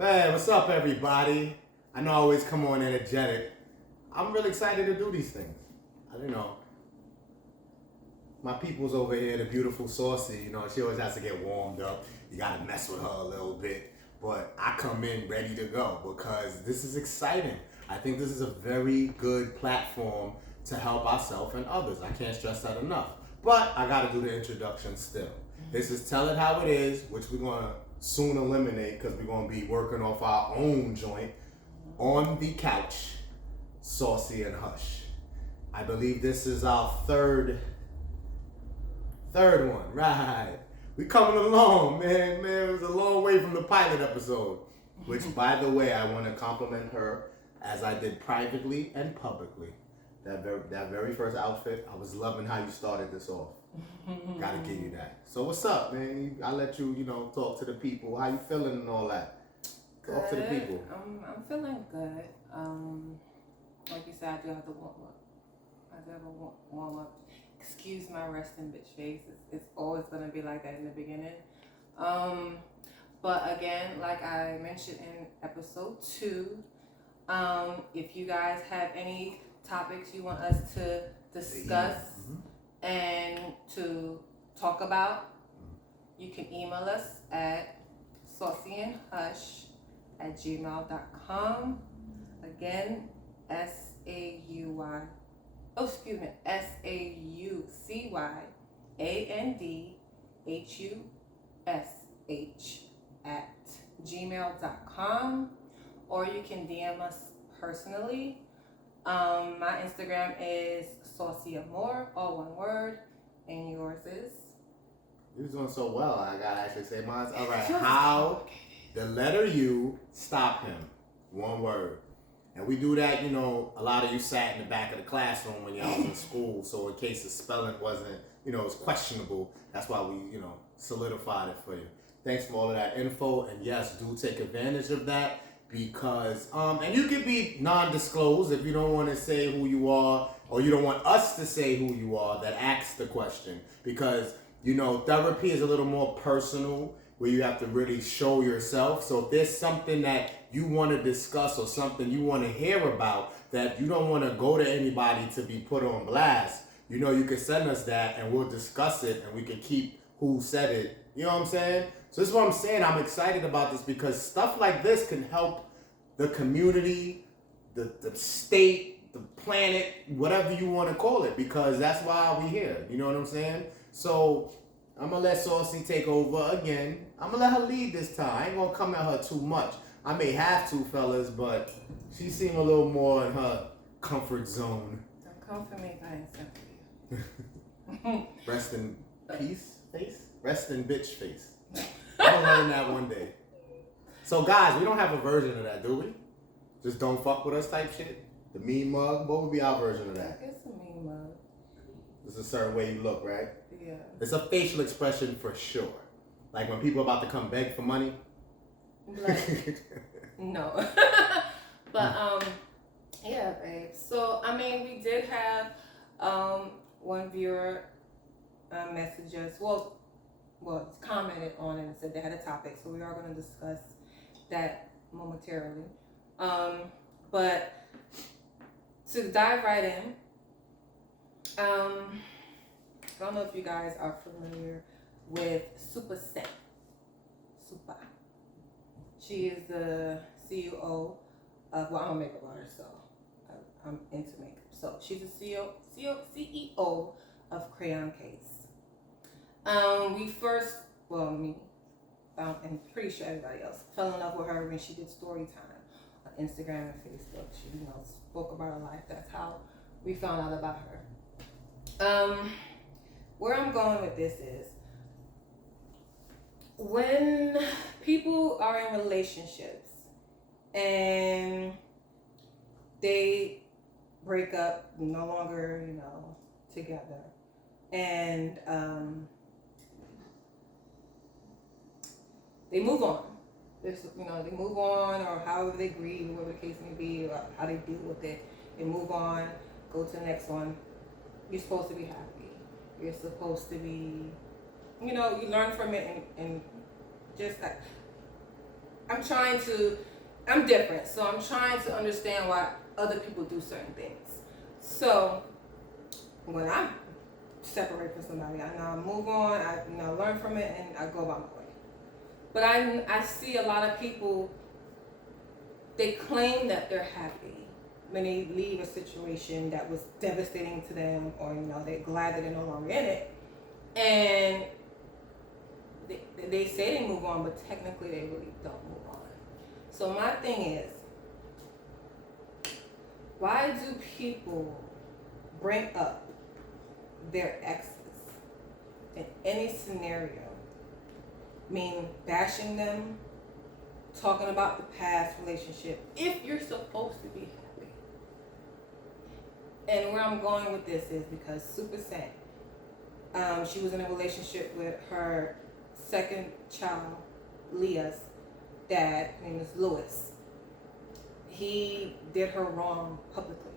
Hey, what's up, everybody? I know I always come on energetic. I'm really excited to do these things. I don't know. My people's over here, the beautiful Saucy, she always has to get warmed up. You gotta mess with her a little bit. But I come in ready to go because this is exciting. I think this is a very good platform to help ourselves and others. I can't stress that enough. But I gotta do the introduction still. This is Tell It How It Is, which we're gonna soon eliminate because we're gonna be working off our own joint on the couch, Saucy and Hush. I believe this is our third one, right? We coming along, man. It was a long way from the pilot episode. Which, by the way, I want to compliment her as I did privately and publicly. That very first outfit, I was loving how you started this off. Gotta give you that. So what's up, man? I let you, talk to the people. How you feeling and all that? Talk to the people. I'm feeling good. Like you said, I do have to warm up. Warm up. Excuse my resting bitch face. It's always gonna be like that in the beginning. But again, like I mentioned in episode 2, if you guys have any topics you want us to discuss and to talk about, you can email us at saucyandhush@gmail.com. Again, SAUCYANDHUSH@gmail.com, or you can DM us personally. My Instagram is SaucyAmore, all one word, and yours is? You're doing so well. I gotta actually say mine. All right. How the letter U stop him? One word. And we do that, a lot of you sat in the back of the classroom when y'all was in school. So in case the spelling wasn't, it was questionable, that's why we, solidified it for you. Thanks for all of that info. And yes, do take advantage of that because, and you can be non-disclosed if you don't want to say who you are or you don't want us to say who you are that asks the question. Because, therapy is a little more personal where you have to really show yourself. So if there's something that you want to discuss or something you want to hear about that you don't want to go to anybody to be put on blast, you can send us that and we'll discuss it and we can keep who said it. You know what I'm saying? So this is what I'm saying. I'm excited about this because stuff like this can help the community, the state, the planet, whatever you want to call it, because that's why we're here. You know what I'm saying? So I'm going to let Saucy take over again. I'm going to let her lead this time. I ain't going to come at her too much. I may have to, fellas, but she seemed a little more in her comfort zone. Don't come for me if I ain't sent for you. Rest in peace face? Rest in bitch face. I'll learn that one day. So, guys, we don't have a version of that, do we? Just don't fuck with us type shit? The mean mug? What would be our version of that? It's a mean mug. It's a certain way you look, right? Yeah. It's a facial expression for sure. Like when people are about to come beg for money. Like, no. But, yeah, babe. So, we did have one viewer message us. Well, commented on it and said they had a topic. So, we are going to discuss that momentarily. But to dive right in, I don't know if you guys are familiar with Supa. Supa. She is the CEO of, I'm a makeup artist, so I'm into makeup. So she's the CEO of Crayon Case. We first, me, and pretty sure everybody else fell in love with her when she did story time on Instagram and Facebook. She, spoke about her life. That's how we found out about her. Where I'm going with this is when people are in relationships and they break up, no longer, together, and they move on. They move on, or however they grieve, whatever the case may be, or how they deal with it. They move on, go to the next one. You're supposed to be happy. You're supposed to be, you learn from it and just I'm different, so I'm trying to understand why other people do certain things. So when I separate from somebody, I now move on, I learn from it, and I go about my way. But I see a lot of people, they claim that they're happy when they leave a situation that was devastating to them, or they're glad that they're no longer in it, and they say they move on, but technically they really don't move on. So my thing is, why do people bring up their exes in any scenario? Meaning bashing them, talking about the past relationship, if you're supposed to be happy. And where I'm going with this is because Supa said she was in a relationship with her second child, Leah's dad, his name is Lewis. He did her wrong publicly.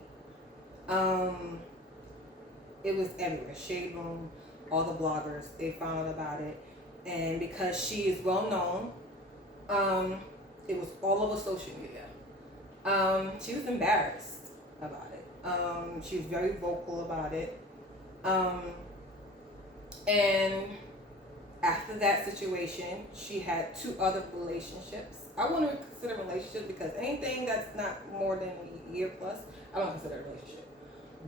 It was everywhere. Shade Room, all the bloggers, they found out about it. And because she is well known, it was all over social media. She was embarrassed about it. She was very vocal about it. And after that situation, she had 2 other relationships. I wouldn't consider relationships because anything that's not more than a year plus, I don't consider a relationship.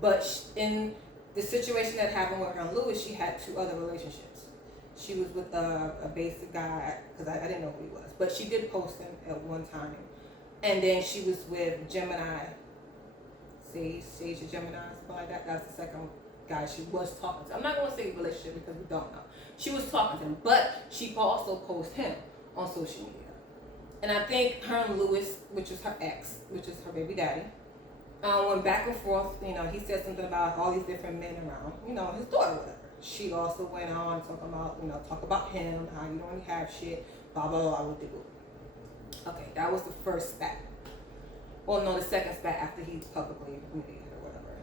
But in the situation that happened with her and Lewis, she had 2 other relationships. She was with a basic guy, because I didn't know who he was, but she did post him at one time. And then she was with Gemini, Sage or Gemini, something like that. That's the second guy she was talking to. I'm not going to say relationship because we don't know. She was talking to him, but she also posted him on social media. And I think her and Lewis, which is her ex, which is her baby daddy, went back and forth. He said something about all these different men around, his daughter, whatever. She also went on talking about, talk about him, how you don't really have shit, blah, blah, blah, with the group. Okay, that was the first spat. Well, no, the second spat after he publicly humiliated or whatever.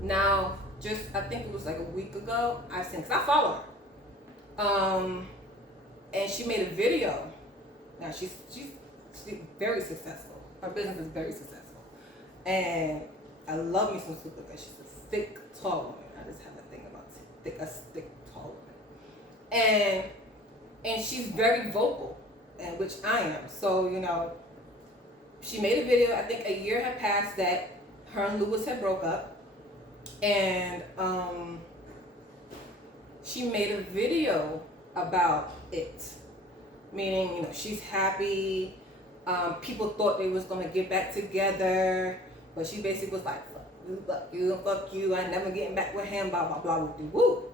Now, I think it was like a week ago, I seen, because I follow her. And she made a video. Now, she's very successful. Her business is very successful. And I love me some Supa because she's a thick, tall woman. I just have a thing about thick, tall woman. And she's very vocal, and which I am. So, she made a video. I think a year had passed that her and Lewis had broke up. And she made a video about it. Meaning, she's happy. People thought they was going to get back together. But she basically was like, fuck you, I ain't never getting back with him, blah, blah, blah, woo.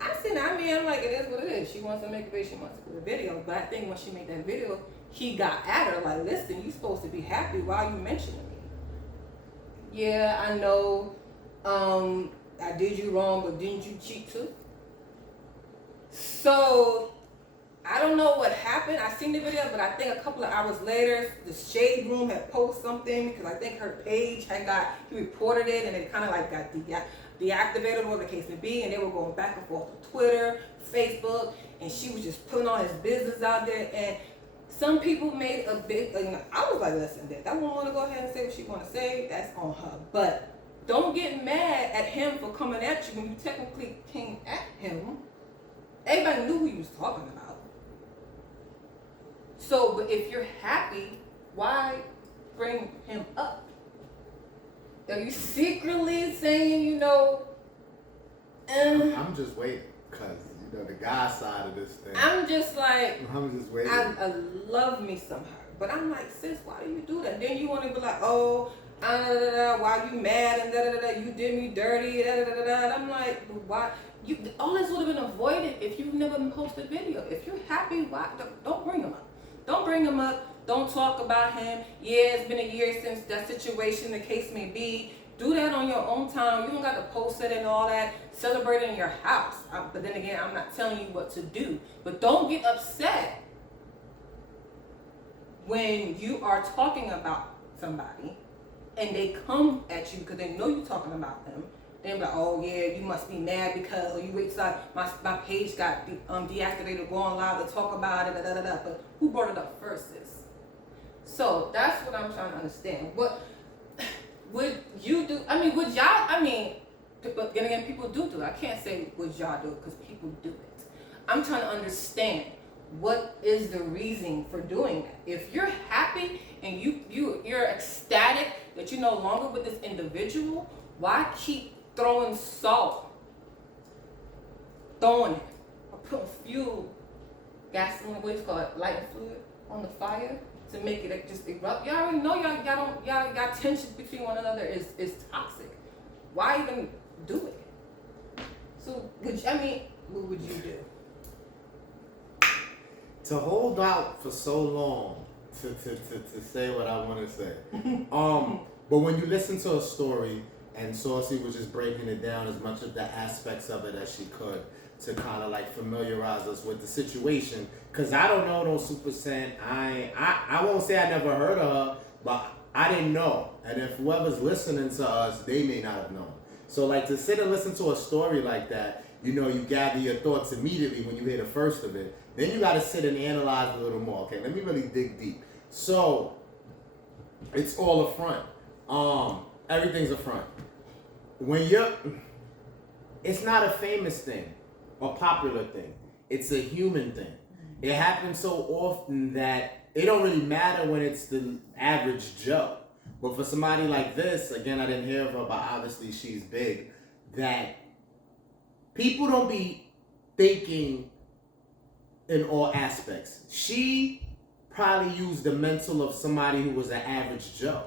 I'm like, it is what it is. She wants to make a video, she wants to do a video. But I think when she made that video, he got at her, like, listen, you supposed to be happy, why are you mentioning me? Yeah, I know, I did you wrong, but didn't you cheat too? So, I don't know what happened. I seen the video, but I think a couple of hours later, the Shade Room had posted something because I think her page he reported it, and it kind of like got deactivated, whatever the case may be, and they were going back and forth on Twitter, Facebook, and she was just putting all his business out there, and some people made a big, I was like, listen, that woman want to go ahead and say what she want to say, that's on her, but don't get mad at him for coming at you when you technically came at him. Everybody knew who he was talking about. So, but if you're happy, why bring him up? Are you secretly saying, I'm just waiting, because, the guy side of this thing. I'm just like, I'm just waiting. I love me some her. But I'm like, sis, why do you do that? Then you want to be like, oh, why you mad and you did me dirty, And I'm like, why? All this would have been avoided if you never posted a video. If you're happy, why? Don't bring him up. Don't bring him up. Don't talk about him. Yeah, it's been a year since that situation, the case may be. Do that on your own time. You don't got to post it and all that. Celebrate it in your house. But then again, I'm not telling you what to do. But don't get upset when you are talking about somebody and they come at you because they know you're talking about them Then be like, oh yeah, you must be mad because, or you wait till my page got deactivated, go on live to talk about it, da da da da. But who brought it up first? So that's what I'm trying to understand. What would you do? I mean, would y'all? I mean, but then again, people do it. I can't say would y'all do it because people do it. I'm trying to understand what is the reason for doing that. If you're happy and you're ecstatic that you're no longer with this individual, why keep throwing salt, throwing it, or putting fuel, gasoline, what do you call it, lighting fluid on the fire to make it just erupt? Y'all already know y'all tension between one another is toxic. Why even do it? So what would you do? To hold out for so long to say what I want to say. But when you listen to a story, and Saucy was just breaking it down as much of the aspects of it as she could to kind of like familiarize us with the situation. Because I don't know no Supa Scent. I won't say I never heard of her, but I didn't know. And if whoever's listening to us, they may not have known. So like to sit and listen to a story like that, you know, you gather your thoughts immediately when you hear the first of it. Then you got to sit and analyze a little more. Okay, let me really dig deep. So it's all a front. Everything's a front. It's not a famous thing or popular thing. It's a human thing. It happens so often that it don't really matter when it's the average Joe. But for somebody like this, again, I didn't hear of her, but obviously she's big, that people don't be thinking in all aspects. She probably used the mental of somebody who was an average Joe.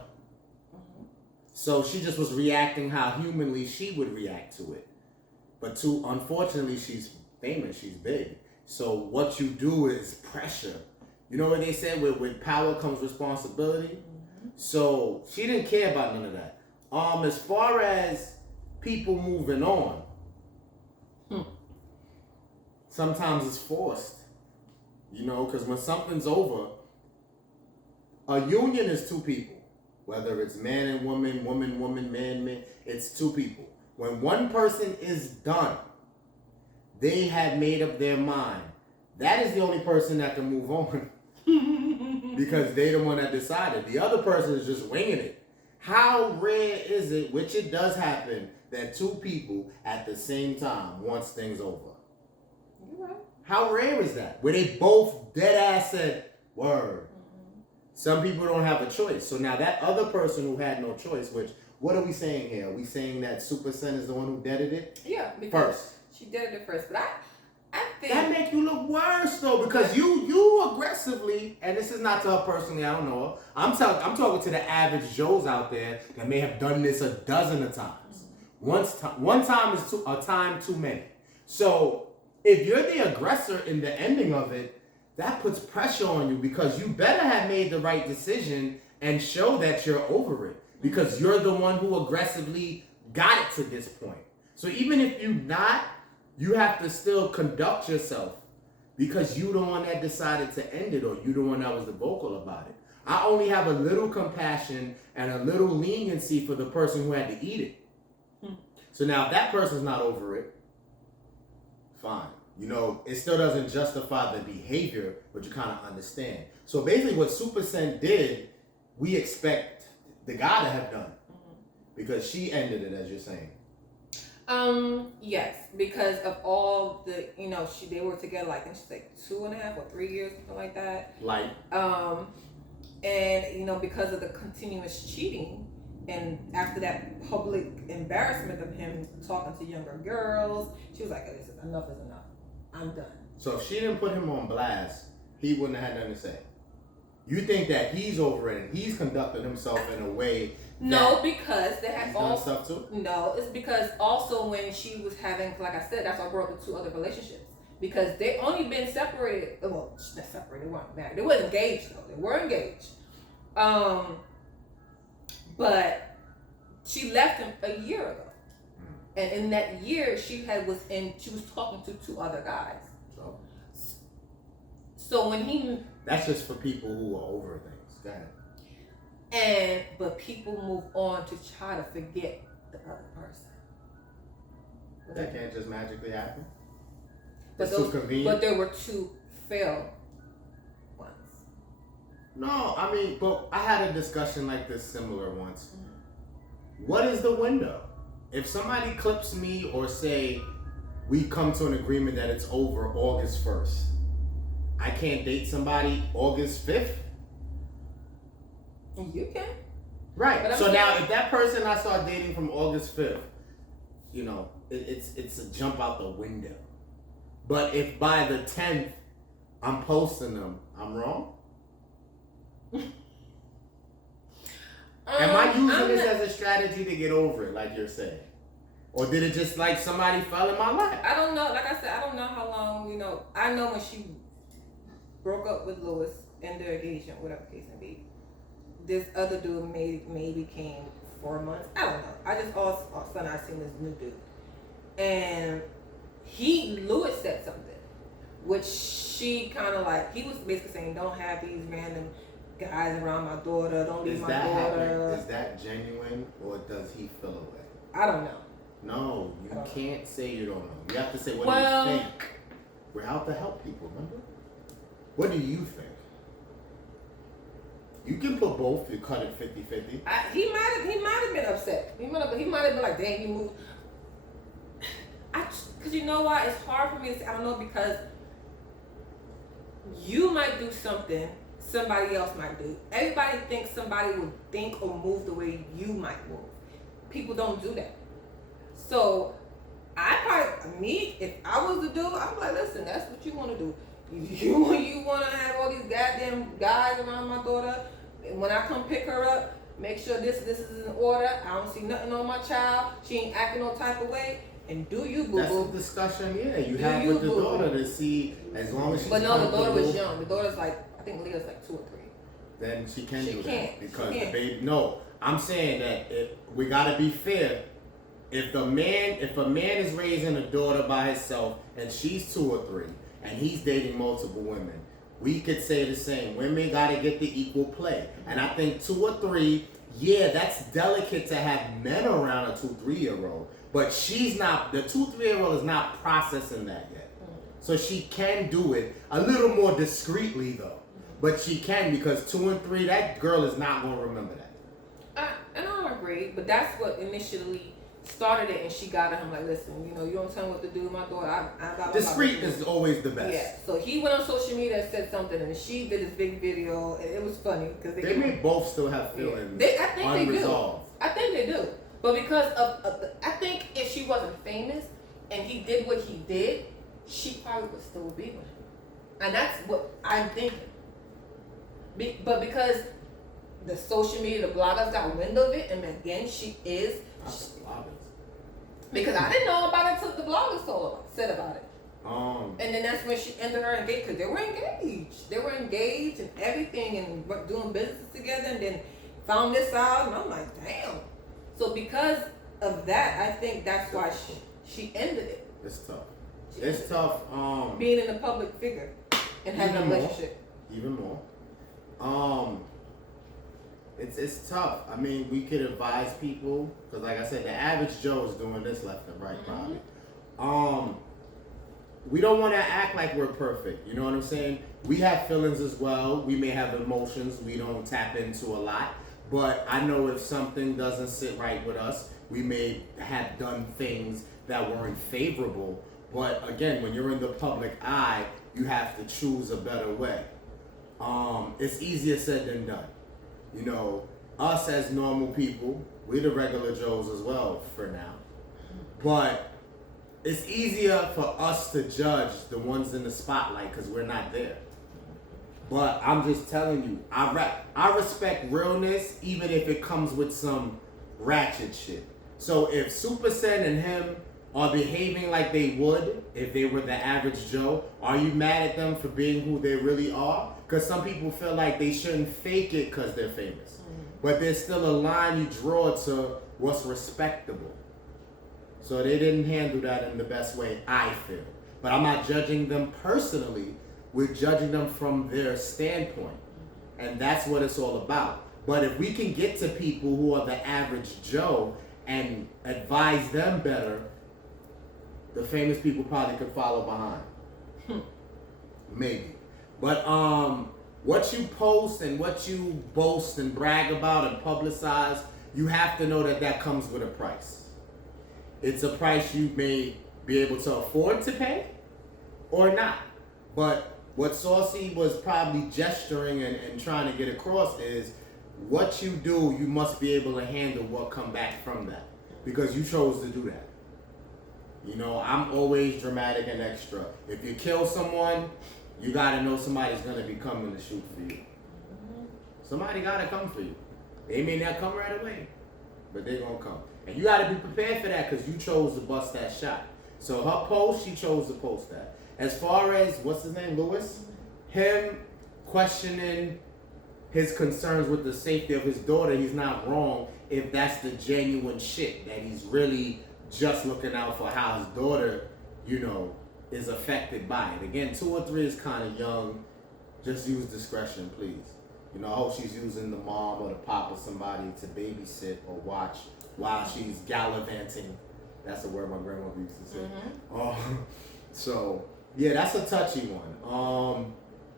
So she just was reacting how humanly she would react to it. But unfortunately, she's famous, she's big. So what you do is pressure. You know what they said, with power comes responsibility? So she didn't care about none of that. As far as people moving on, sometimes it's forced. You know, because when something's over, a union is two people. Whether it's man and woman, woman, man, it's two people. When one person is done, they have made up their mind. That is the only person that can move on. Because they the one that decided. The other person is just winging it. How rare is it, which it does happen, that two people at the same time wants things over? You're right. How rare is that? Where they both dead ass said, word. Some people don't have a choice. So now that other person who had no choice, which, what are we saying here? Are we saying that Supa Scent is the one who deaded it? Yeah, first. She did it first. But I think that make you look worse though, because you aggressively, and this is not to her personally, I don't know her. I'm talking to the average Joes out there that may have done this a dozen of times. One time is a time too many. So if you're the aggressor in the ending of it, that puts pressure on you, because you better have made the right decision and show that you're over it, because you're the one who aggressively got it to this point. So even if you're not, you have to still conduct yourself, because you the one that decided to end it, or you the one that was the vocal about it. I only have a little compassion and a little leniency for the person who had to eat it. So now if that person's not over it, fine. You know, it still doesn't justify the behavior, but you kind of understand. So basically what Supa Scent did, we expect the guy to have done. Because she ended it, as you're saying. Yes, because of all the, you know, they were together like, I think she's like 2.5 or 3 years, something like that. Like. And, you know, because of the continuous cheating, and after that public embarrassment of him talking to younger girls, she was like, listen, enough is enough. I'm done. So if she didn't put him on blast, he wouldn't have had nothing to say. You think that he's over it and he's conducted himself in a way No, because they had all stuff too? No, it's because also when she was having, like I said, that's why I brought up the 2 other relationships. Because they only been separated, well, not separated, they weren't married. They weren't engaged though. They were engaged. But she left him a year ago. And in that year, she was talking to 2 other guys. So when that's just for people who are over things. Go ahead. But people move on to try to forget the other person. That can't just magically happen. But it's too convenient. But there were 2 failed ones. No, I mean, but I had a discussion like this similar once. What is the window? If somebody clips me or say we come to an agreement that it's over August 1st, I can't date somebody August 5th? You can. Right. So now if that person I start dating from August 5th, you know, it's a jump out the window. But if by the 10th I'm posting them, I'm wrong? Am I using this as a strategy to get over it, like you're saying? Or did it just like somebody fell in my lap? I don't know. Like I said, I don't know how long, you know. I know when she broke up with Lewis in their engagement, whatever the case may be. This other dude maybe came 4 months. I don't know. I just all of a sudden I seen this new dude. And Lewis said something, which she kind of like, he was basically saying, don't have these random guys around my daughter, don't leave my daughter. Is that genuine or does he feel away? I don't know. No, you can't say you don't know. You have to say what do you think. We're out to help people, remember? What do you think? You can put both, you cut it 50-50. He might have been upset. He might have been like, dang, you moved. Because you know why? It's hard for me to say, I don't know, because you might do something somebody else might do. Everybody thinks somebody would think or move the way you might move. People don't do that. So, if I was the dude, I'm like, listen, that's what you want to do. You want to have all these goddamn guys around my daughter. When I come pick her up, make sure this is in order. I don't see nothing on my child. She ain't acting no type of way. And do you, boo-boo. That's the discussion, you have with the daughter to see, as long as she's But no, the daughter was young. The daughter's like, I think Leah's like 2 or 3. Then she can do can't. that. Because the baby, no, I'm saying that we got to be fair. If a man is raising a daughter by himself and she's 2 or 3 and he's dating multiple women, we could say the same. Women got to get the equal play. And I think 2 or 3, that's delicate to have men around a 2-3-year-old. But she's not, the 2-3-year-old is not processing that yet. So she can do it a little more discreetly though. But she can, because 2 and 3, that girl is not going to remember that. And I don't agree, but that's what initially started it, and she got at him like, listen, you don't tell me what to do with my daughter. Discreet is always the best. Yeah. So he went on social media and said something, and she did this big video, and it was funny because they may both still have feelings. I think unresolved. They do. I think they do. But because I think if she wasn't famous and he did what he did, she probably would still be with him, and that's what I'm thinking. But because the social media, the bloggers got wind of it, and again, she is. Because I didn't know about it until the bloggers said about it. And then that's when she ended her engagement, because they were engaged. They were engaged and everything and doing business together, and then found this out, and I'm like, damn. So because of that, I think that's why she ended it. It's tough. It's tough. Being in a public figure and having a relationship. Even more. It's tough. I mean, we could advise people, because like I said, the average Joe is doing this left and right, probably. We don't want to act like we're perfect. You know what I'm saying? We have feelings as well. We may have emotions we don't tap into a lot. But I know if something doesn't sit right with us, we may have done things that weren't favorable. But again, when you're in the public eye, you have to choose a better way. It's easier said than done. Us as normal people, we're the regular Joes as well for now. But it's easier for us to judge the ones in the spotlight because we're not there. But I'm just telling you, I respect realness even if it comes with some ratchet shit. So if Supa and him are behaving like they would if they were the average Joe, are you mad at them for being who they really are? Because some people feel like they shouldn't fake it because they're famous. But there's still a line you draw to what's respectable. So they didn't handle that in the best way, I feel. But I'm not judging them personally. We're judging them from their standpoint. And that's what it's all about. But if we can get to people who are the average Joe and advise them better, the famous people probably could follow behind. Maybe. But what you post and what you boast and brag about and publicize, you have to know that comes with a price. It's a price you may be able to afford to pay or not. But what Saucy was probably gesturing and trying to get across is what you do, you must be able to handle what come back from that. Because you chose to do that. You know, I'm always dramatic and extra. If you kill someone, you gotta know somebody's gonna be coming to shoot for you. Somebody gotta come for you. They may not come right away, but they're gonna come. And you gotta be prepared for that because you chose to bust that shot. So her post, she chose to post that. As far as, what's his name, Lewis? Him questioning his concerns with the safety of his daughter, he's not wrong if that's the genuine shit, that he's really just looking out for how his daughter, you know, is affected by it. Again, 2 or 3 is kind of young. Just use discretion, please. You know, I hope she's using the mom or the pop or somebody to babysit or watch while she's gallivanting. That's the word my grandmother used to say. So, yeah, that's a touchy one.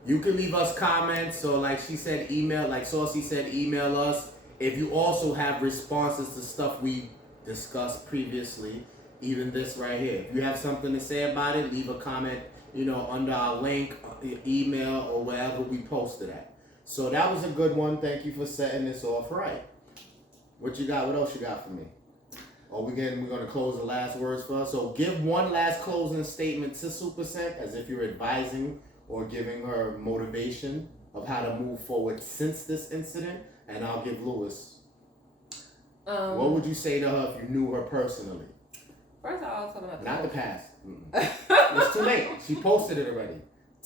You can leave us comments. So, like she said, email. Like Saucy said, email us. If you also have responses to stuff we discussed previously, even this right here. If you have something to say about it, leave a comment, you know, under our link, email, or wherever we posted at. So that was a good one. Thank you for setting this off right. What you got? What else you got for me? Oh, we're gonna close the last words for us. So give one last closing statement to Supa as if you're advising or giving her motivation of how to move forward since this incident, and I'll give Lewis. What would you say to her if you knew her personally? First of all, I was talking about not the past. It's too late. She posted it already.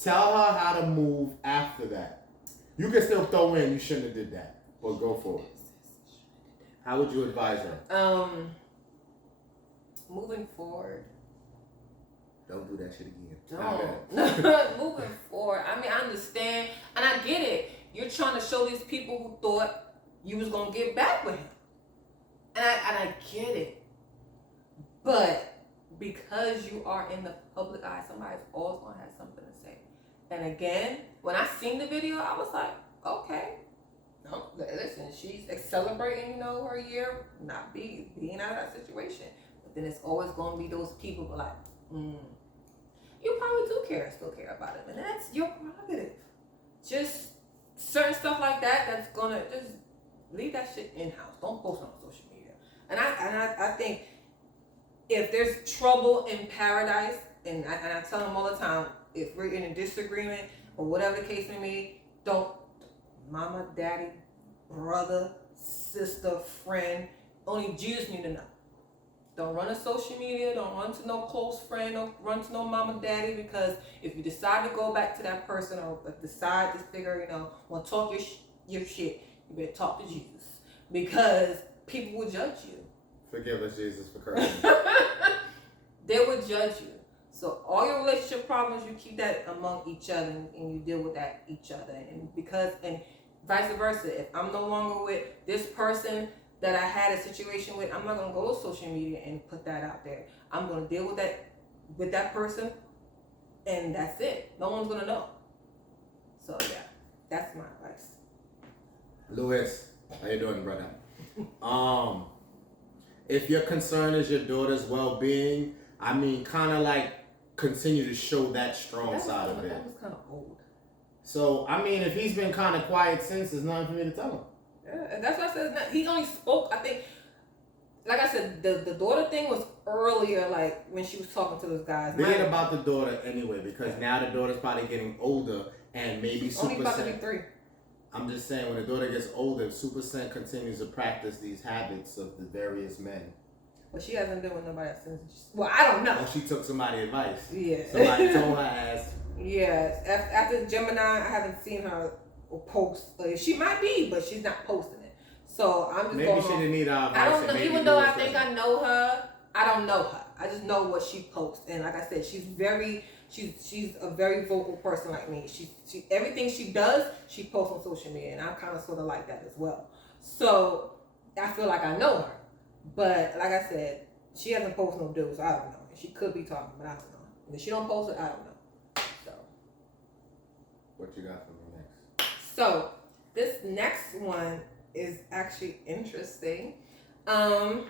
Tell her how to move after that. You can still throw in you shouldn't have did that, but go for it. How would you advise her? Moving forward. Don't do that shit again. Don't. Moving forward. I mean, I understand, and I get it. You're trying to show these people who thought you was gonna get back with him, and I get it. But because you are in the public eye, somebody's always gonna have something to say. And again, when I seen the video, I was like, okay, no, listen, she's celebrating, you know, her year, not being out of that situation. But then it's always gonna be those people who are like, you probably do still care about him, and that's your prerogative. Just certain stuff like that, that's gonna just leave that shit in house. Don't post it on social media. And I think if there's trouble in paradise, and I tell them all the time, if we're in a disagreement or whatever the case may be, don't, mama, daddy, brother, sister, friend, only Jesus need to know. Don't run to social media, don't run to no close friend, don't run to no mama, daddy, because if you decide to go back to that person or decide to figure, you know, want to talk your shit, you better talk to Jesus, because people will judge you. Forgive us, Jesus, for cursing. They would judge you. So all your relationship problems, you keep that among each other, and you deal with that each other. And vice versa. If I'm no longer with this person that I had a situation with, I'm not gonna go to social media and put that out there. I'm gonna deal with that person, and that's it. No one's gonna know. So yeah, that's my advice. Lewis, how you doing, brother? If your concern is your daughter's well-being, I mean, kind of like continue to show that strong side of it. That was kind of old. So, I mean, if he's been kind of quiet since, there's nothing for me to tell him. Yeah, and that's what I said. He only spoke, I think, like I said, the daughter thing was earlier, like when she was talking to those guys. Forget about the daughter anyway, because now the daughter's probably getting older, and maybe She's only about to be 3. I'm just saying, when the daughter gets older, Supa continues to practice these habits of the various men. Well, she hasn't been with nobody since. Well, I don't know. Well, she took somebody's advice. Yeah. Somebody told her ass. Yes. After Gemini, I haven't seen her post. She might be, but she's not posting it. So I'm just maybe she didn't need our advice. I don't know. Even though I think I know her, I don't know her. I just know what she posts, and like I said, she's a very vocal person like me. She everything she does, she posts on social media, and I'm kind of sort of like that as well. So I feel like I know her, but like I said, she hasn't posted no dudes. I don't know. She could be talking, but I don't know. And if she don't post it, I don't know. So. What you got for me next? So this next one is actually interesting. Like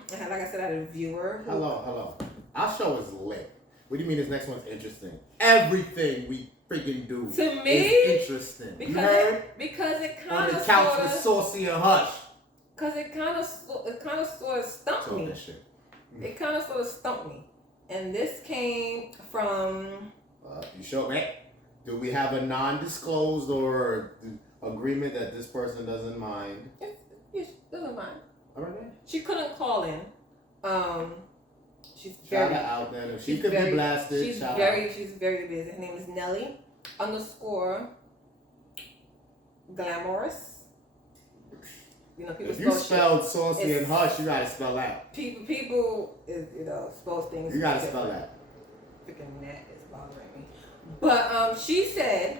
I said, I had a viewer. Hello. Our show is lit. What do you mean this next one's interesting? Everything we freaking do to me is interesting. Because it kind on of the couch with Saucy and Hush. Because it kind of sort of stumped me. It kind of sort of stumped me. And this came from. You sure, man? Do we have a non-disclosed or agreement that this person doesn't mind? Yes, doesn't mind. All right, man. She couldn't call in. She's shout very her out then. If she could be blasted. She's very busy. Her name is Nelly _ glamorous. You know, people if you spelled Saucy and Hush, you gotta spell that. People is spell things. You gotta spell that. Freaking that is bothering me. But she said,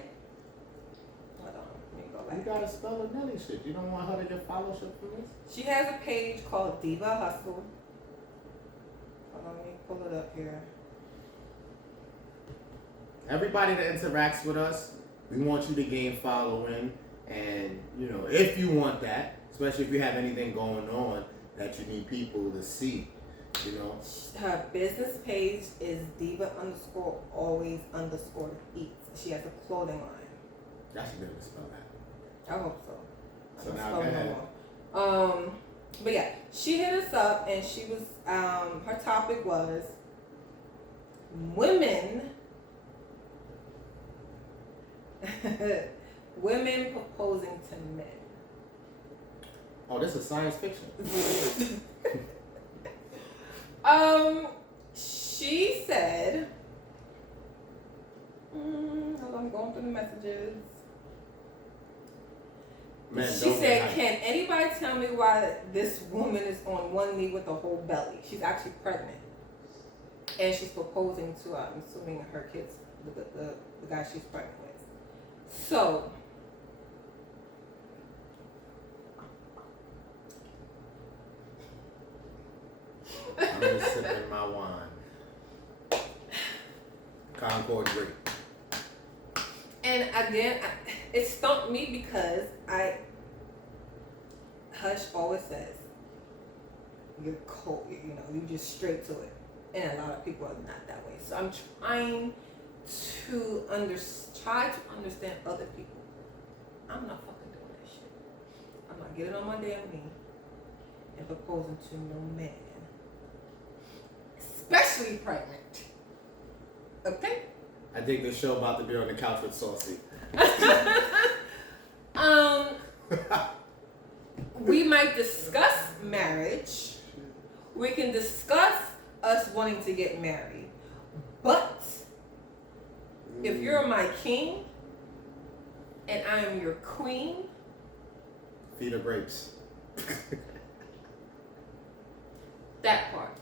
hold on, let me go back. You gotta spell a Nelly shit. You don't want her to get followership for this? She has a page called Diva Hustle. Hold on, let me pull it up here. Everybody that interacts with us, we want you to gain following, and if you want that, especially if you have anything going on that you need people to see, Her business page is Diva _always _eats. She has a clothing line. I should be able to spell that. I hope so. So now go ahead. But yeah, she hit us up and she was her topic was women proposing to men. Oh, this is science fiction. She said, I'm going through the messages. Man, she said, can anybody tell me why this woman is on one knee with a whole belly? She's actually pregnant. And she's proposing to, I'm assuming her kids, the guy she's pregnant with. So, I'm just sipping my wine. Concord grape. And again, it stumped me because Hush always says, you're cold, you just straight to it. And a lot of people are not that way. So I'm trying to understand other people. I'm not fucking doing that shit. I'm not getting on my damn knee and proposing to no man. Especially pregnant. Okay? I think the show about to be on the couch with Saucy. We might discuss marriage. We can discuss us wanting to get married. But if you're my king and I am your queen, feed her grapes. That part.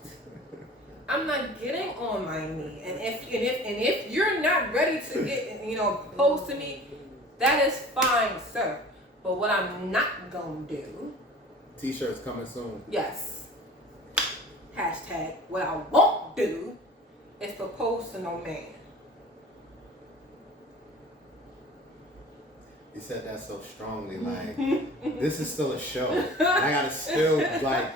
I'm not getting on my knee, and if you're not ready to get close to me, that is fine, sir. But what I'm not gonna do. T-shirts coming soon. Yes. Hashtag what I won't do is propose to no man. You said that so strongly, like this is still a show. I gotta still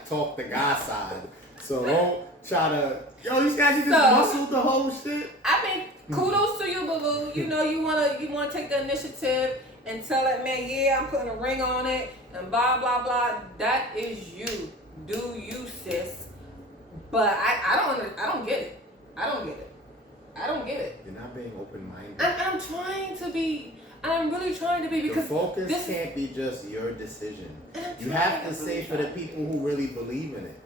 talk the guy side. So don't try to you guys just muscled the whole shit. I mean, kudos to you, boo boo. You wanna take the initiative and tell that man, yeah, I'm putting a ring on it and blah blah blah. That is you. Do you, sis? But I don't get it. I don't get it. You're not being open-minded. I'm trying to be. I'm really trying to be because the focus can't be just your decision. You have to say for the people who really believe in it.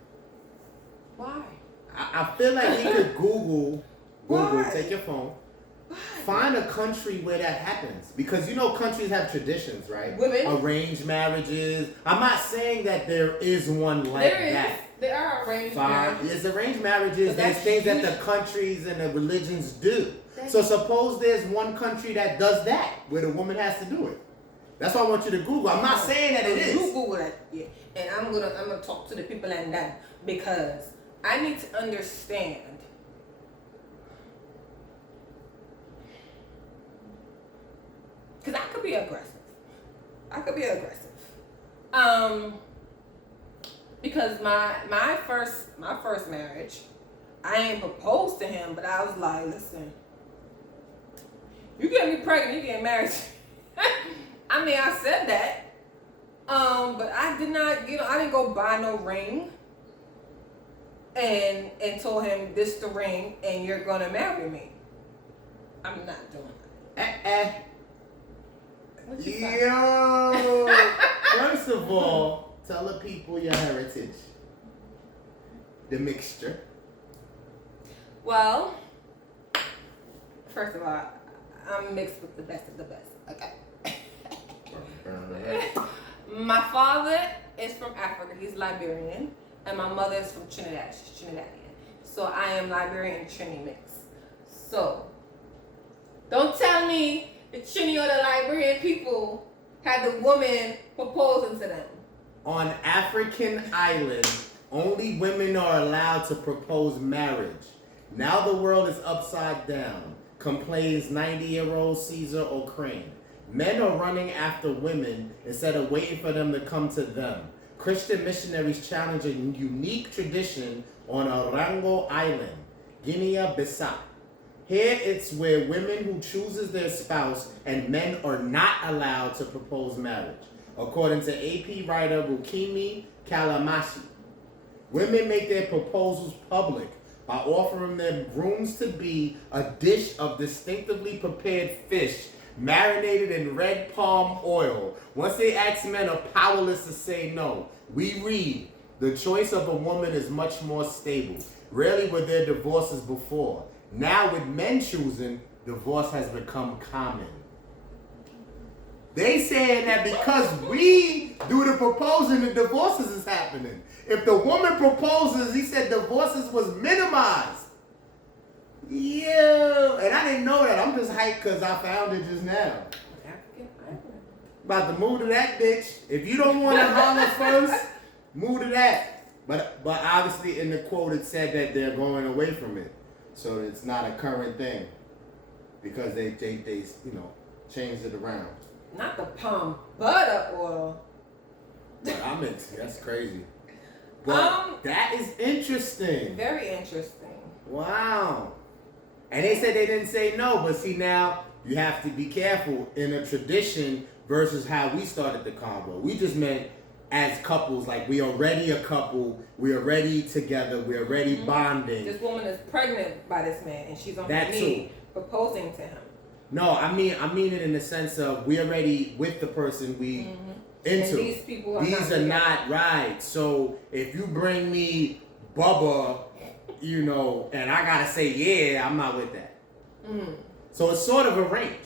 Why? I feel like you could Google, take your phone, find a country where that happens. Because countries have traditions, right? Women. Arranged marriages. I'm not saying that there is one like that. There are arranged marriages. There's arranged marriages. There's things that the countries and the religions do. So suppose there's one country that does that, where the woman has to do it. That's why I want you to Google. I'm not saying that it is. You Google that, yeah. And I'm gonna talk to the people and that because I need to understand could be aggressive. Because my first marriage, I ain't proposed to him, but I was like, listen, you get me pregnant, you get married. I mean, I said that. But I did not, I didn't go buy no ring and told him this the ring and you're gonna marry me. I'm not doing that. Yo, first of all, tell the people your heritage. The mixture. Well, first of all, I'm mixed with the best of the best. Okay. My father is from Africa. He's Liberian, and my mother is from Trinidad. She's Trinidadian. So I am Liberian Trini mix. So don't tell me the Trini or the Liberian people had the woman proposing to them. On African island, only women are allowed to propose marriage. Now the world is upside down, complains 90-year-old Caesar O'Crane. Men are running after women instead of waiting for them to come to them. Christian missionaries challenge a unique tradition on Orango Island, Guinea-Bissau. Here it's where women who chooses their spouse and men are not allowed to propose marriage, according to AP writer Bukimi Kalamashi. Women make their proposals public by offering their grooms-to-be a dish of distinctively prepared fish marinated in red palm oil. Once they ask men are powerless to say no. We read, the choice of a woman is much more stable. Rarely were there divorces before. Now with men choosing, divorce has become common. They saying that because we do the proposing, the divorces is happening. If the woman proposes, he said divorces was minimized. Yeah, and I didn't know that. I'm just hyped because I found it just now. About to move to that bitch. If you don't want to holler first, move to that. But obviously in the quote it said that they're going away from it, so it's not a current thing because they changed it around. Not the palm butter oil. That's crazy. But that is interesting. Very interesting. Wow. And they said they didn't say no, but see now you have to be careful in a tradition versus how we started the convo. We just meant as couples, like we already a couple, we already together, we're already bonding. This woman is pregnant by this man and she's on her knee proposing to him. No, I mean it in the sense of we already with the person we into. And these people are not right. So if you bring me Bubba, and I gotta say, yeah, I'm not with that. So it's sort of arranged.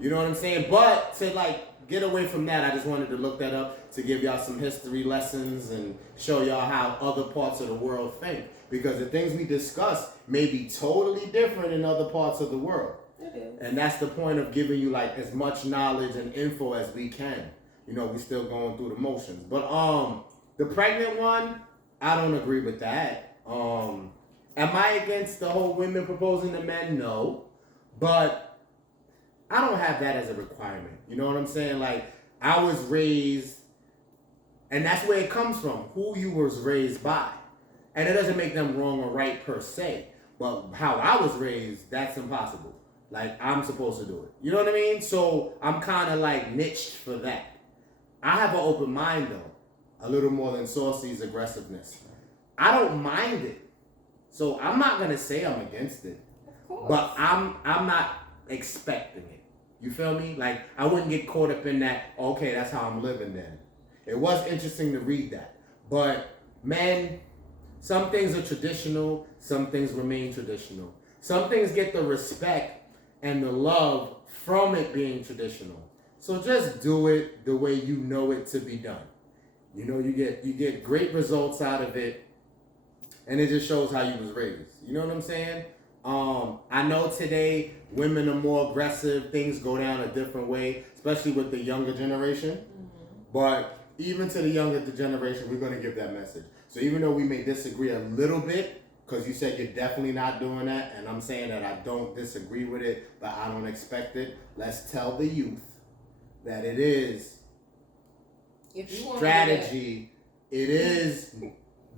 You know what I'm saying? But to get away from that, I just wanted to look that up to give y'all some history lessons and show y'all how other parts of the world think. Because the things we discuss may be totally different in other parts of the world. It is. And that's the point of giving you as much knowledge and info as we can. We still going through the motions. But the pregnant one, I don't agree with that. Am I against the whole women proposing to men? No. But I don't have that as a requirement. You know what I'm saying? I was raised, and that's where it comes from, who you was raised by. And it doesn't make them wrong or right per se. But how I was raised, that's impossible. I'm supposed to do it. You know what I mean? So I'm kind of niched for that. I have an open mind though. A little more than Saucy's aggressiveness. I don't mind it. So I'm not going to say I'm against it. Of course. But I'm not expecting it. You feel me? I wouldn't get caught up in that, okay, that's how I'm living then. It was interesting to read that. But men, some things are traditional, some things remain traditional. Some things get the respect and the love from it being traditional. So just do it the way you know it to be done. You get great results out of it, and it just shows how you was raised. You know what I'm saying? I know today women are more aggressive. Things go down a different way, especially with the younger generation. But even to the younger generation, we're going to give that message. So even though we may disagree a little bit, because you said you're definitely not doing that, and I'm saying that I don't disagree with it, but I don't expect it, let's tell the youth that it is strategy, it is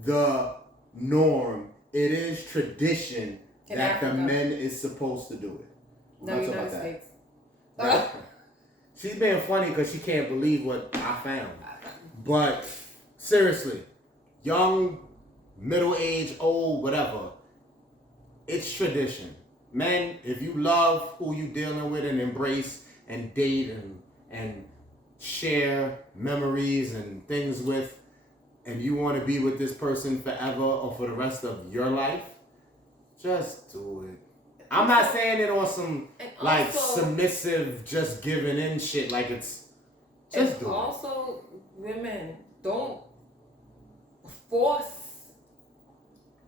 the norm, it is tradition that the men is supposed to do it. No, United States. Right. She's being funny because she can't believe what I found. But seriously, young, middle-aged, old, whatever, it's tradition. Men, if you love who you dealing with and embrace and date and share memories and things with, and you want to be with this person forever or for the rest of your life, just do it. I'm not saying it on some like submissive, just giving in shit. Like it's just do it. Also, women, don't force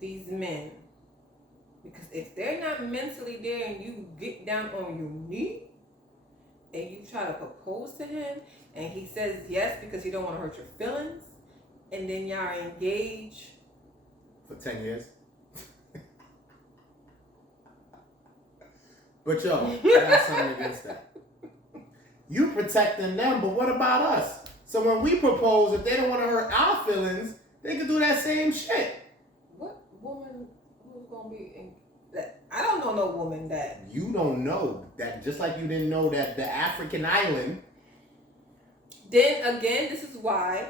these men, because if they're not mentally there and you get down on your knee and you try to propose to him and he says yes because he don't want to hurt your feelings, and then y'all are engaged for 10 years. But yo, I got something against that. You protecting them, but what about us? So when we propose, if they don't want to hurt our feelings, they can do that same shit. What woman who's gonna be in that? I don't know no woman that. You don't know that, just like you didn't know that the African island. Then again, this is why.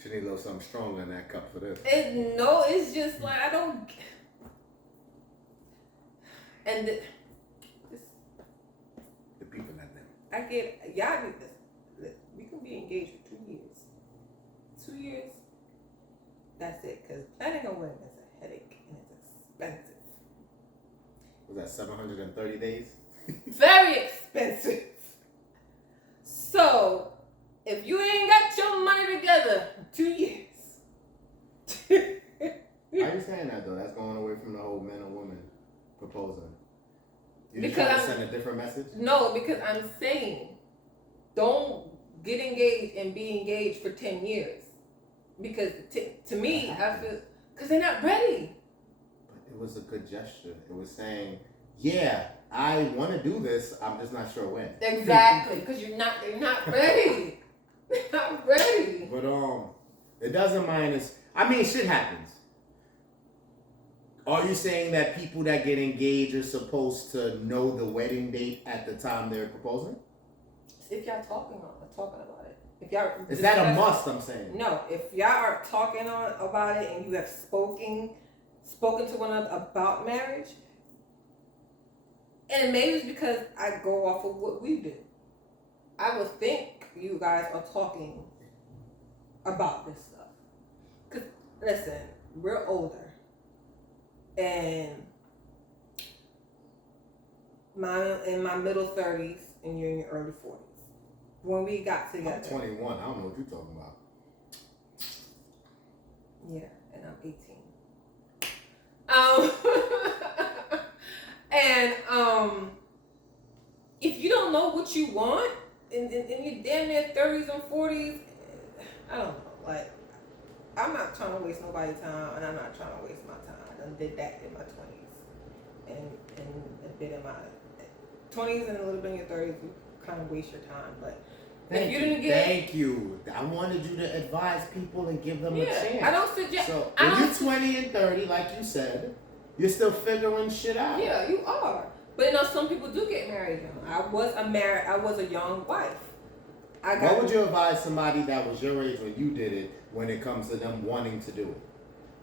Should need a little something stronger in that cup for this. No, it's just like I don't. And the people that know. I get y'all need this. We can be engaged for 2 years. 2 years. That's it. Because planning a wedding is a headache and it's expensive. Was that 730 days? Very expensive. So if you ain't got your money together, 2 years. Why are you saying that though? That's going away from the whole man or woman proposing. You just because trying to send a different message? No, because I'm saying don't get engaged and be engaged for 10 years. Because to me, I feel, because they're not ready. But it was a good gesture. It was saying, yeah, I want to do this. I'm just not sure when. Exactly, because they're not ready. They're not ready. But it doesn't mind us. I mean, shit happens. Are you saying that people that get engaged are supposed to know the wedding date at the time they're proposing? If y'all talking about it. If y'all is that a must? I'm saying. No, if y'all are talking about it and you have spoken to one another about marriage, and maybe it's because I go off of what we do. I would think you guys are talking about this stuff. Cause listen, we're older. And in my middle 30s and you're in your early 40s. When we got together. I'm 21. I don't know what you're talking about. Yeah, and I'm 18. And if you don't know what you want in your damn near 30s and 40s, I don't know. Like, I'm not trying to waste nobody's time, and I'm not trying to waste my time. I did that in my 20s and a bit in my 20s and a little bit in your 30s. You kind of waste your time, but thank you. I wanted you to advise people and give them a chance. I don't suggest. So when you're 20 and 30, like you said, you're still figuring shit out. Yeah, you are. But you know, some people do get married young. I was a young wife. What would you advise somebody that was your age when you did it when it comes to them wanting to do it?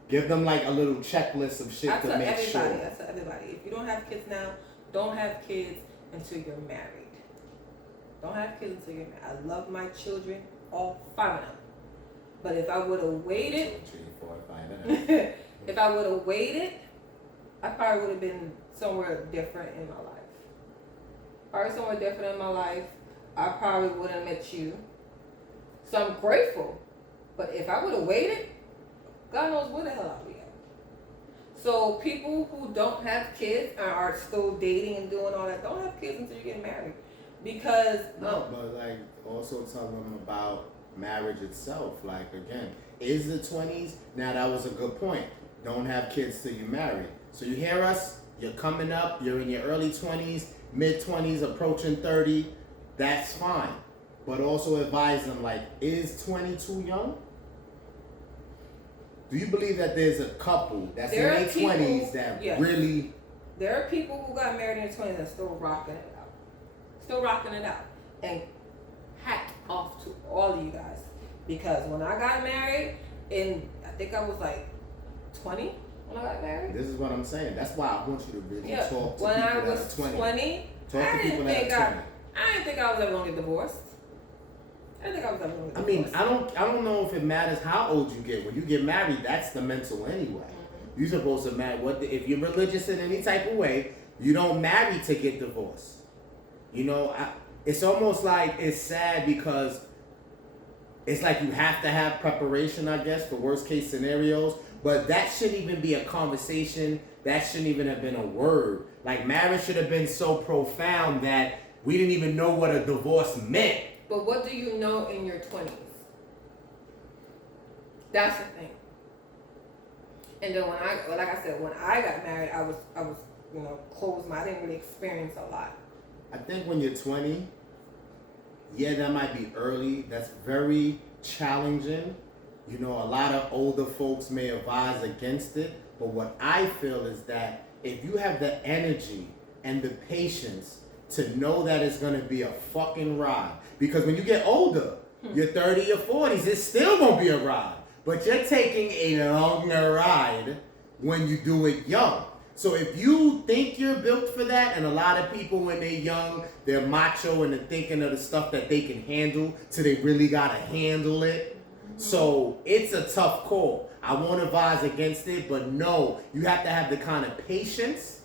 Give them like a little checklist of shit to make sure. I tell everybody. If you don't have kids now, don't have kids until you're married. Don't have kids until you're married. I love my children, all 5 of them. But if I would have waited, 2, 3, 4, 5. if I would have waited, I probably would have been somewhere different in my life. I probably would have met you. So I'm grateful. But if I would have waited, God knows where the hell I'll be at. So people who don't have kids and are still dating and doing all that, don't have kids until you get married. Because no, but like also tell them about marriage itself. Like again, is the 20s? Now that was a good point. Don't have kids till you marry. So you hear us? You're coming up. You're in your early 20s. mid-20s, approaching 30, that's fine. But also advise them, like, is 20 too young? Do you believe that there's a couple that's in their 20s that really... There are people who got married in their 20s and still rocking it out. Still rocking it out. And hat off to all of you guys. Because when I got married, I think I was like 20 when I got married. This is what I'm saying. That's why I want you to really talk to people when I that was are 20. I didn't think I was ever going to get divorced. I didn't think I was ever going to get divorced. I don't know if it matters how old you get. When you get married, that's the mental anyway. Mm-hmm. You're supposed to marry. If you're religious in any type of way, you don't marry to get divorced. You know, it's almost like it's sad because it's like you have to have preparation, I guess, for worst case scenarios. But that shouldn't even be a conversation. That shouldn't even have been a word. Like, marriage should have been so profound that we didn't even know what a divorce meant. But what do you know in your 20s? That's the thing. And then when I got married, I was closed. I didn't really experience a lot. I think when you're 20, that might be early. That's very challenging. You know, a lot of older folks may advise against it. But what I feel is that if you have the energy and the patience to know that it's going to be a fucking ride. Because when you get older, you're 30 or 40s, it's still going to be a ride. But you're taking a longer ride when you do it young. So if you think you're built for that, and a lot of people when they're young, they're macho and they're thinking of the stuff that they can handle, so they really got to handle it. Mm-hmm. So it's a tough call. I won't advise against it, but no, you have to have the kind of patience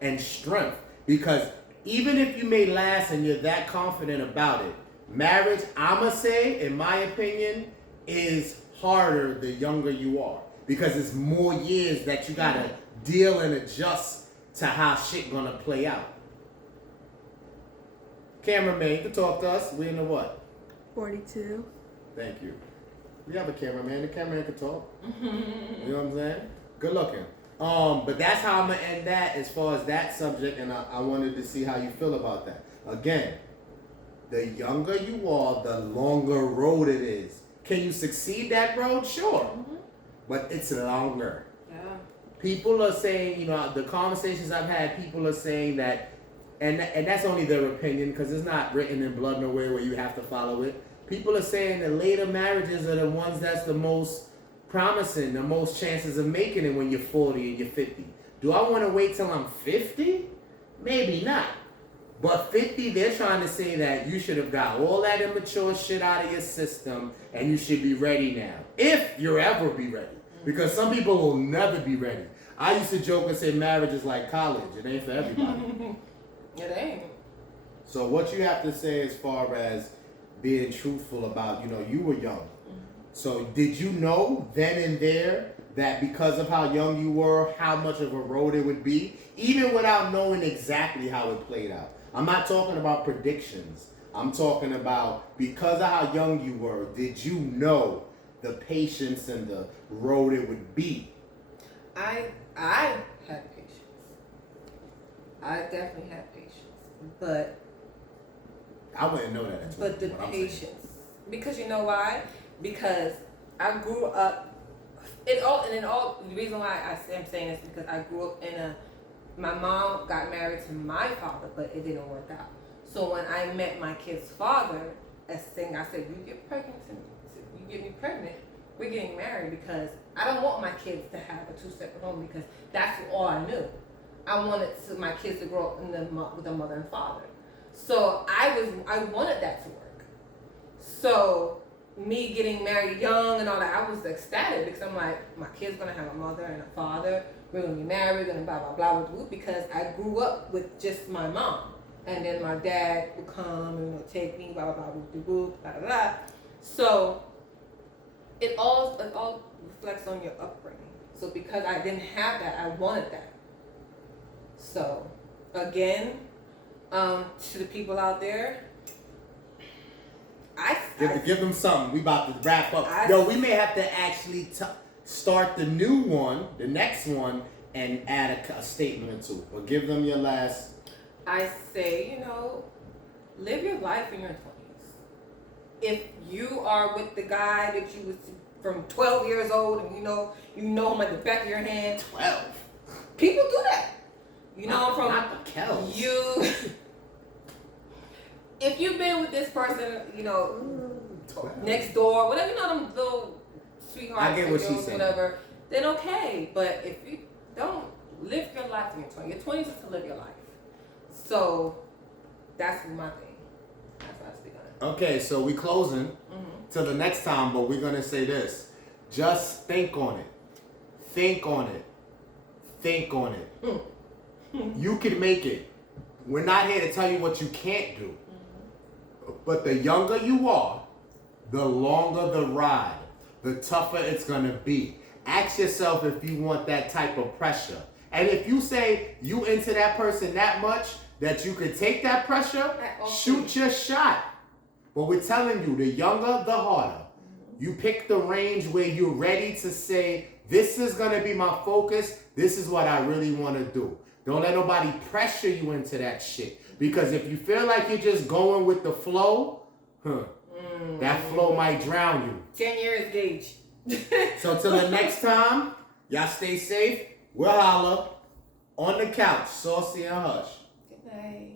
and strength. Because even if you may last and you're that confident about it, marriage, I'ma say, in my opinion, is harder the younger you are. Because it's more years that you gotta deal and adjust to how shit gonna play out. Cameraman, you can talk to us. We in the what? 42. Thank you. We have a cameraman. The cameraman can talk. You know what I'm saying? Good looking. But that's how I'm gonna end that as far as that subject, and I wanted to see how you feel about that. Again, the younger you are, the longer road it is. Can you succeed that road? Sure. Mm-hmm. But it's longer. Yeah. People are saying, the conversations I've had, people are saying that, and that's only their opinion because it's not written in blood nowhere where you have to follow it. People are saying that later marriages are the ones that's the most promising, the most chances of making it when you're 40 and you're 50. Do I want to wait till I'm 50? Maybe not. But 50, they're trying to say that you should have got all that immature shit out of your system and you should be ready now. If you'll ever be ready. Because some people will never be ready. I used to joke and say marriage is like college. It ain't for everybody. It ain't. So what you have to say as far as being truthful about, you were young. Mm-hmm. So did you know then and there that because of how young you were, how much of a road it would be? Even without knowing exactly how it played out. I'm not talking about predictions. I'm talking about because of how young you were, did you know the patience and the road it would be? I had patience. I definitely had patience. But I wouldn't know that. But the patience. Because you know why? Because I grew up the reason why I'm saying this is because I grew up my mom got married to my father, but it didn't work out. So when I met my kid's father, I said, you get me pregnant, we're getting married because I don't want my kids to have a two-separate home because that's all I knew. I wanted my kids to grow up with a mother and father. So I wanted that to work. So me getting married young and all that, I was ecstatic because I'm like, my kid's gonna have a mother and a father. We're gonna be married, we're gonna blah blah blah because I grew up with just my mom, and then my dad would come and take me blah blah blah blah blah blah. So it all reflects on your upbringing. So because I didn't have that, I wanted that. So again, to the people out there, give them something. We about to wrap up. We may have to actually start the new one, the next one, and add a statement or two. But give them your last. I say, live your life in your 20s. If you are with the guy that you was from 12 years old and you know him like the back of your hand. 12. People do that. From not the Kells. you. If you've been with this person, 12. next door, whatever, them little sweethearts, I get what she's saying. whatever, then okay. But if you don't live your life in your 20s, your 20s is to live your life. So that's my thing. That's what I speak on it. Okay, so we closing till the next time, but we're gonna say this. Just think on it. Think on it. Think on it. You can make it. We're not here to tell you what you can't do. But the younger you are, the longer the ride, the tougher it's gonna be. Ask yourself if you want that type of pressure. And if you say you into that person that much that you could take that pressure, shoot your shot. But we're telling you, the younger, the harder. You pick the range where you're ready to say, this is gonna be my focus. This is what I really wanna do. Don't let nobody pressure you into that shit. Because if you feel like you're just going with the flow, that flow might drown you. 10 years gauge. So till the next time, y'all stay safe. We'll holler on the couch, saucy and hush. Good night.